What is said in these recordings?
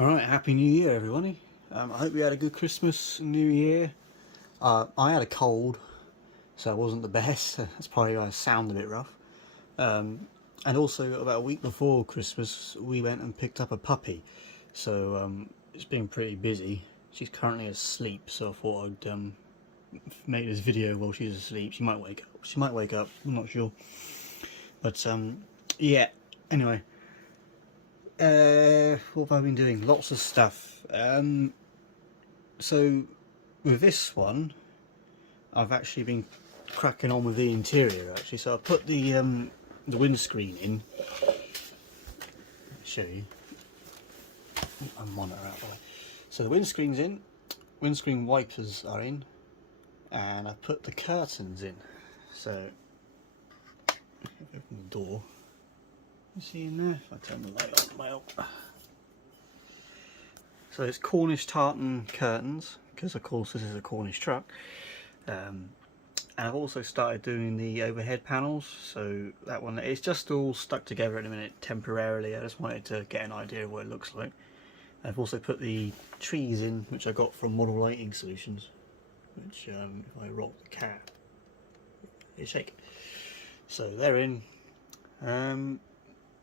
Alright, Happy New Year everybody. I hope you had a good Christmas and New Year. I had a cold, so it wasn't the best. That's probably why I sound a bit rough. And also, about a week before Christmas, we went and picked up a puppy. So it's been pretty busy. She's currently asleep, so I thought I'd make this video while she's asleep. She might wake up. I'm not sure. But yeah, anyway. What have I been doing? Lots of stuff. So with this one, I've actually been cracking on with the interior actually. So I put the windscreen in. I'll show you. A monitor out the way. So the windscreen's in. Windscreen wipers are in, and I put the curtains in. So open the door. You see in there? If I turn the light on, well. So it's Cornish tartan curtains, because of course this is a Cornish truck. And I've also started doing the overhead panels, so that one, it's just all stuck together at the minute temporarily. I just wanted to get an idea of what it looks like. I've also put the trees in, which I got from Model Lighting Solutions, which if I rock the cab, it shake. So they're in.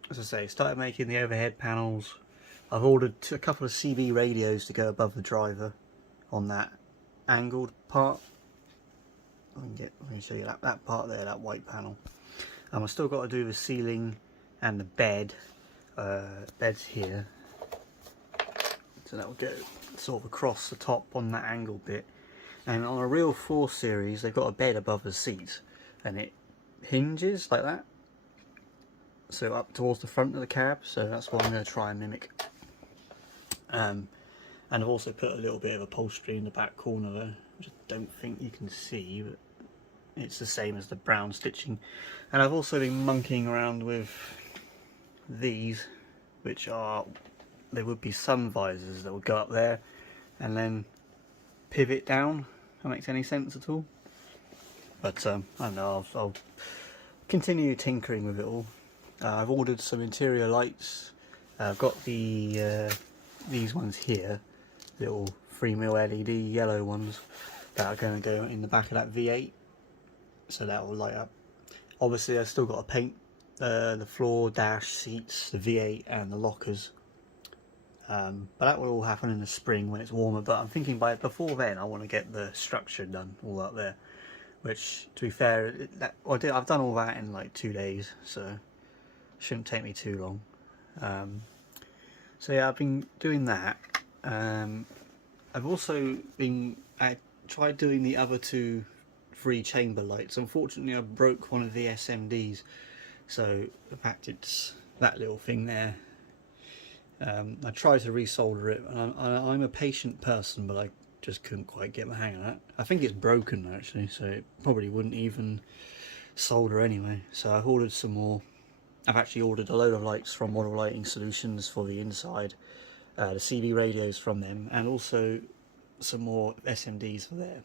As I say, started making the overhead panels. I've ordered a couple of CB radios to go above the driver on that angled part. I can show you that part there, that white panel. I've still got to do the ceiling and the bed. Bed's here, so that will go sort of across the top on that angled bit. And on a real 4 series, they've got a bed above the seat, and it hinges like that. So up towards the front of the cab, so that's what I'm going to try and mimic. And I've also put a little bit of upholstery in the back corner there, which I don't think you can see, but it's the same as the brown stitching. And I've also been monkeying around with these, which are, there would be sun visors that would go up there and then pivot down, if that makes any sense at all. But I don't know, I'll continue tinkering with it all. I've ordered some interior lights. I've got the these ones here, little 3mm LED yellow ones that are going to go in the back of that V8, so that will light up. Obviously I've still got to paint the floor, dash, seats, the V8 and the lockers, but that will all happen in the spring when it's warmer. But I'm thinking before then I want to get the structure done all up there, which, to be fair, I've done all that in like 2 days, so shouldn't take me too long. So yeah, I've been doing that. I've also I tried doing the other 2 free chamber lights. Unfortunately I broke one of the SMDs, so in fact it's that little thing there. I tried to resolder it, and I'm a patient person, but I just couldn't quite get my hang of that. I think it's broken actually, so it probably wouldn't even solder anyway. So I've ordered some more. I've actually ordered a load of lights from Model Lighting Solutions for the inside, the CB radios from them, and also some more SMDs for there.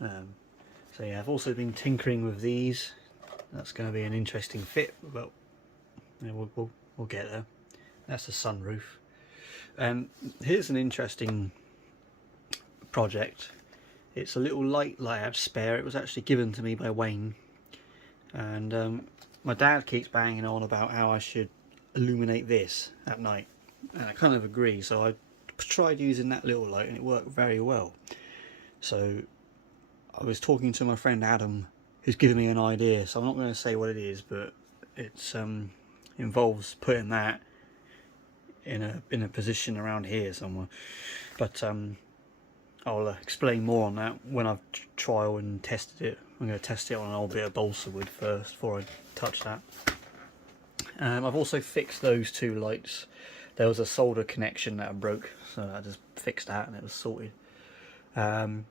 So yeah, I've also been tinkering with these. That's going to be an interesting fit, but yeah, we'll get there. That's the sunroof. Here's an interesting project. It's a little light I have spare. It was actually given to me by Wayne, and my dad keeps banging on about how I should illuminate this at night, and I kind of agree. So I tried using that little light and it worked very well. So I was talking to my friend Adam, who's given me an idea, so I'm not going to say what it is, but it's involves putting that in a position around here somewhere. But I'll explain more on that when I've trial and tested it. I'm going to test it on an old bit of balsa wood first before I touch that. I've also fixed those 2 lights. There was a solder connection that I broke, so I just fixed that and it was sorted. But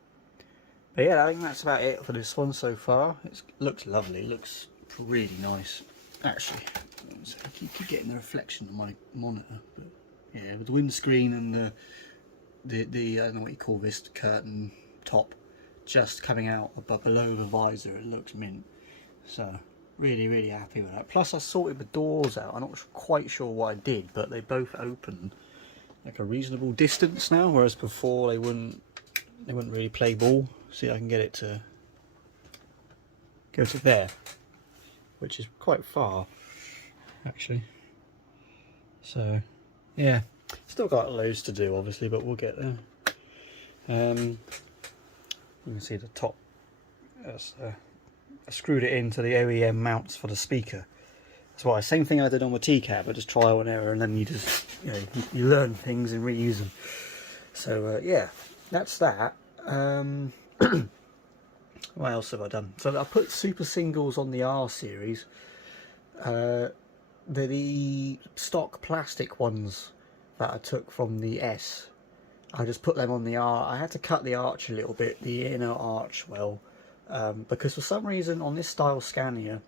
yeah, I think that's about it for this one so far. It looks lovely, it looks really nice actually. So I keep getting the reflection on my monitor, but yeah, with the windscreen and the I don't know what you call this, curtain top just coming out above below the visor, it looks mint. So really happy with that. Plus I sorted the doors out. I'm not quite sure what I did, but they both open like a reasonable distance now, whereas before they wouldn't really play ball. See, I can get it to go to there, which is quite far actually. So yeah, still got loads to do obviously, but we'll get there. You can see the top, I screwed it into the OEM mounts for the speaker. That's why, same thing I did on my TCAB, I just trial and error, and then you just, you know, you learn things and reuse them. So yeah, that's that. What else have I done? So I put super singles on the R series. The stock plastic ones that I took from the S, I just put them on the R. I had to cut the arch a little bit, the inner arch well, because for some reason on this style Scania,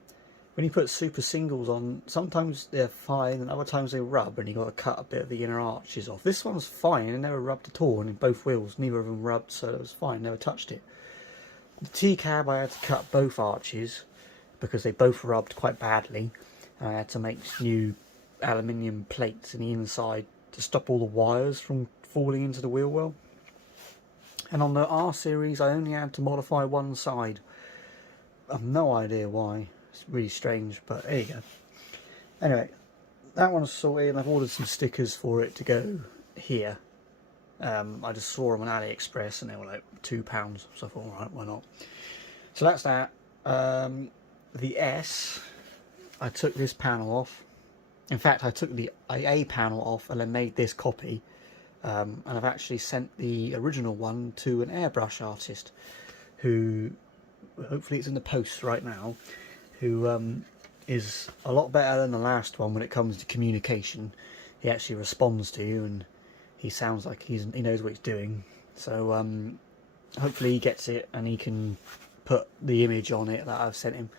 when you put super singles on, sometimes they're fine and other times they rub, and you got to cut a bit of the inner arches off. This one's fine, it never rubbed at all, and in both wheels neither of them rubbed, so it was fine, never touched it. The T-cab I had to cut both arches because they both rubbed quite badly. I had to make new aluminium plates in the inside to stop all the wires from falling into the wheel well. And on the R series I only had to modify one side. I've no idea why. It's really strange, but there you go. Anyway, that one's sorted, and I've ordered some stickers for it to go here. I just saw them on AliExpress and they were like £2, so I thought, alright, why not? So that's that. The S, I took this panel off. In fact, I took the A panel off and then made this copy. And I've actually sent the original one to an airbrush artist who, hopefully it's in the post right now, who is a lot better than the last one when it comes to communication. He actually responds to you and he sounds like he knows what he's doing. So hopefully he gets it and he can put the image on it that I've sent him.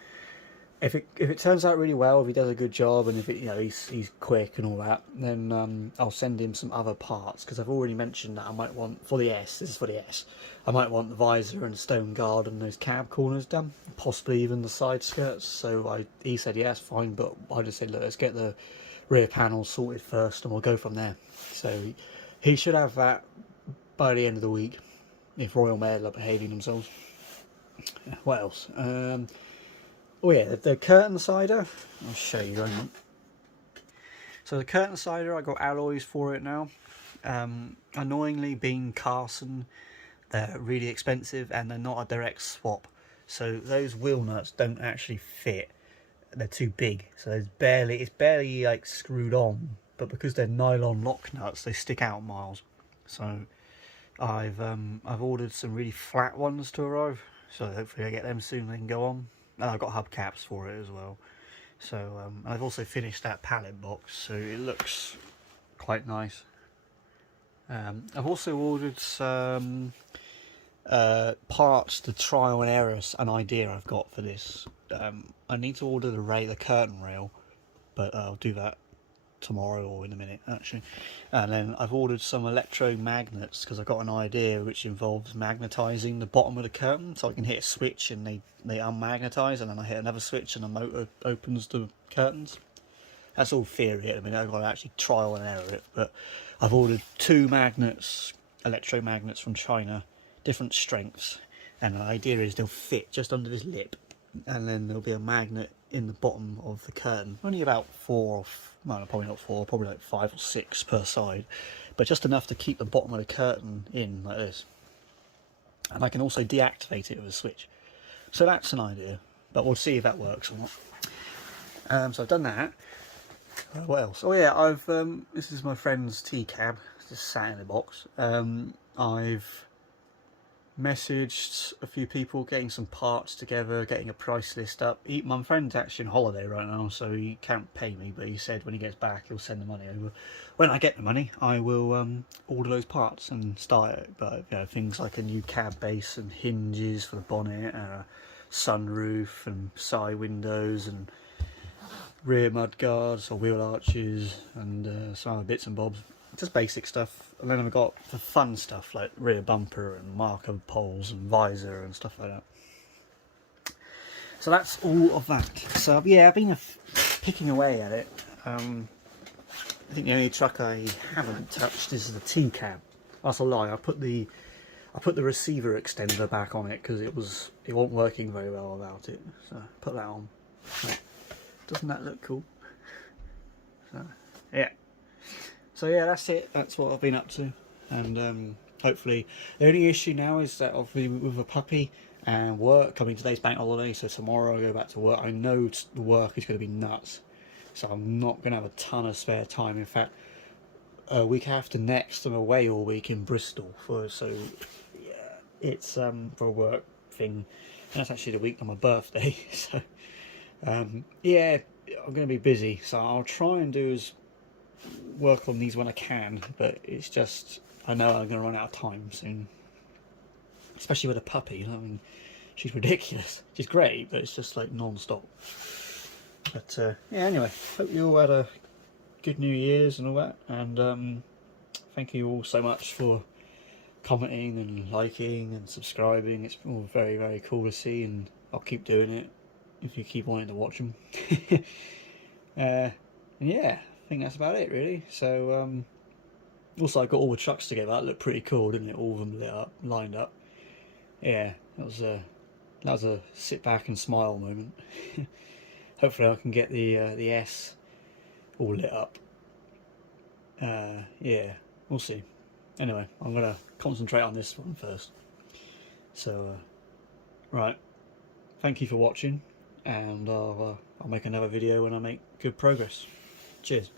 If it turns out really well, if he does a good job, and if it, you know, he's quick and all that, then I'll send him some other parts, because I've already mentioned that I might want, for the S, this is for the S, I might want the visor and stone guard and those cab corners done, possibly even the side skirts. So he said yes, fine, but I just said, look, let's get the rear panel sorted first and we'll go from there. So he should have that by the end of the week, if Royal Mail are behaving themselves. What else? Oh yeah, the curtain sider, I'll show you. So the curtain sider, I got alloys for it now. Annoyingly, being Carson, they're really expensive and they're not a direct swap. So those wheel nuts don't actually fit. They're too big. So it's barely like screwed on, but because they're nylon lock nuts, they stick out miles. So I've ordered some really flat ones to arrive. So hopefully I get them soon, they can go on. And I've got hubcaps for it as well. So I've also finished that pallet box, so it looks quite nice. I've also ordered some parts to trial and error an idea I've got for this. I need to order the curtain rail, but I'll do that tomorrow or in a minute actually. And then I've ordered some electromagnets because I've got an idea which involves magnetizing the bottom of the curtain, so I can hit a switch and they unmagnetize, and then I hit another switch and the motor opens the curtains. That's all theory at the minute. I've got to actually trial and error it, but I've ordered 2 magnets, electromagnets from China, different strengths, and the idea is they'll fit just under this lip, and then there'll be a magnet in the bottom of the curtain. Only about 4, well, probably not 4, probably like 5 or 6 per side, but just enough to keep the bottom of the curtain in like this. And I can also deactivate it with a switch. So that's an idea, but we'll see if that works or not. So I've done that. What else? Oh yeah, this is my friend's T-cab, just sat in the box. I've messaged a few people, getting some parts together, getting a price list up. My friend's actually on holiday right now, so he can't pay me, but he said when he gets back he'll send the money over. When I get the money I will order those parts and start it. But you know, things like a new cab base and hinges for the bonnet, sunroof and side windows and rear mud guards or wheel arches and some other bits and bobs. Just basic stuff. And then I've got the fun stuff like rear bumper and marker poles and visor and stuff like that. So that's all of that. So yeah, I've been picking away at it. I think the only truck I haven't touched is the T-cab. That's a lie. I put the receiver extender back on it because it wasn't working very well without it. So put that on. Doesn't that look cool? So yeah. So yeah, that's it. That's what I've been up to, and hopefully the only issue now is that obviously with a puppy and work. I mean, today's bank holiday, so tomorrow I go back to work. I know the work is going to be nuts, so I'm not going to have a ton of spare time. In fact, a week after next, I'm away all week in Bristol yeah, it's for a work thing, and that's actually the week on my birthday. So yeah, I'm going to be busy. So I'll try and work on these when I can, but it's just I know I'm going to run out of time soon, especially with a puppy. You know, I mean, she's ridiculous. She's great, but it's just like non-stop. But yeah, anyway, hope you all had a good New Year's and all that, and thank you all so much for commenting and liking and subscribing. It's all very, very cool to see, and I'll keep doing it if you keep wanting to watch them. And yeah, I think that's about it really. So also I got all the trucks together. That looked pretty cool, didn't it? All of them lit up, lined up. Yeah, that was a sit back and smile moment. Hopefully I can get the S all lit up. Yeah, we'll see. Anyway, I'm gonna concentrate on this one first. So right, thank you for watching, and I'll make another video when I make good progress. Cheers.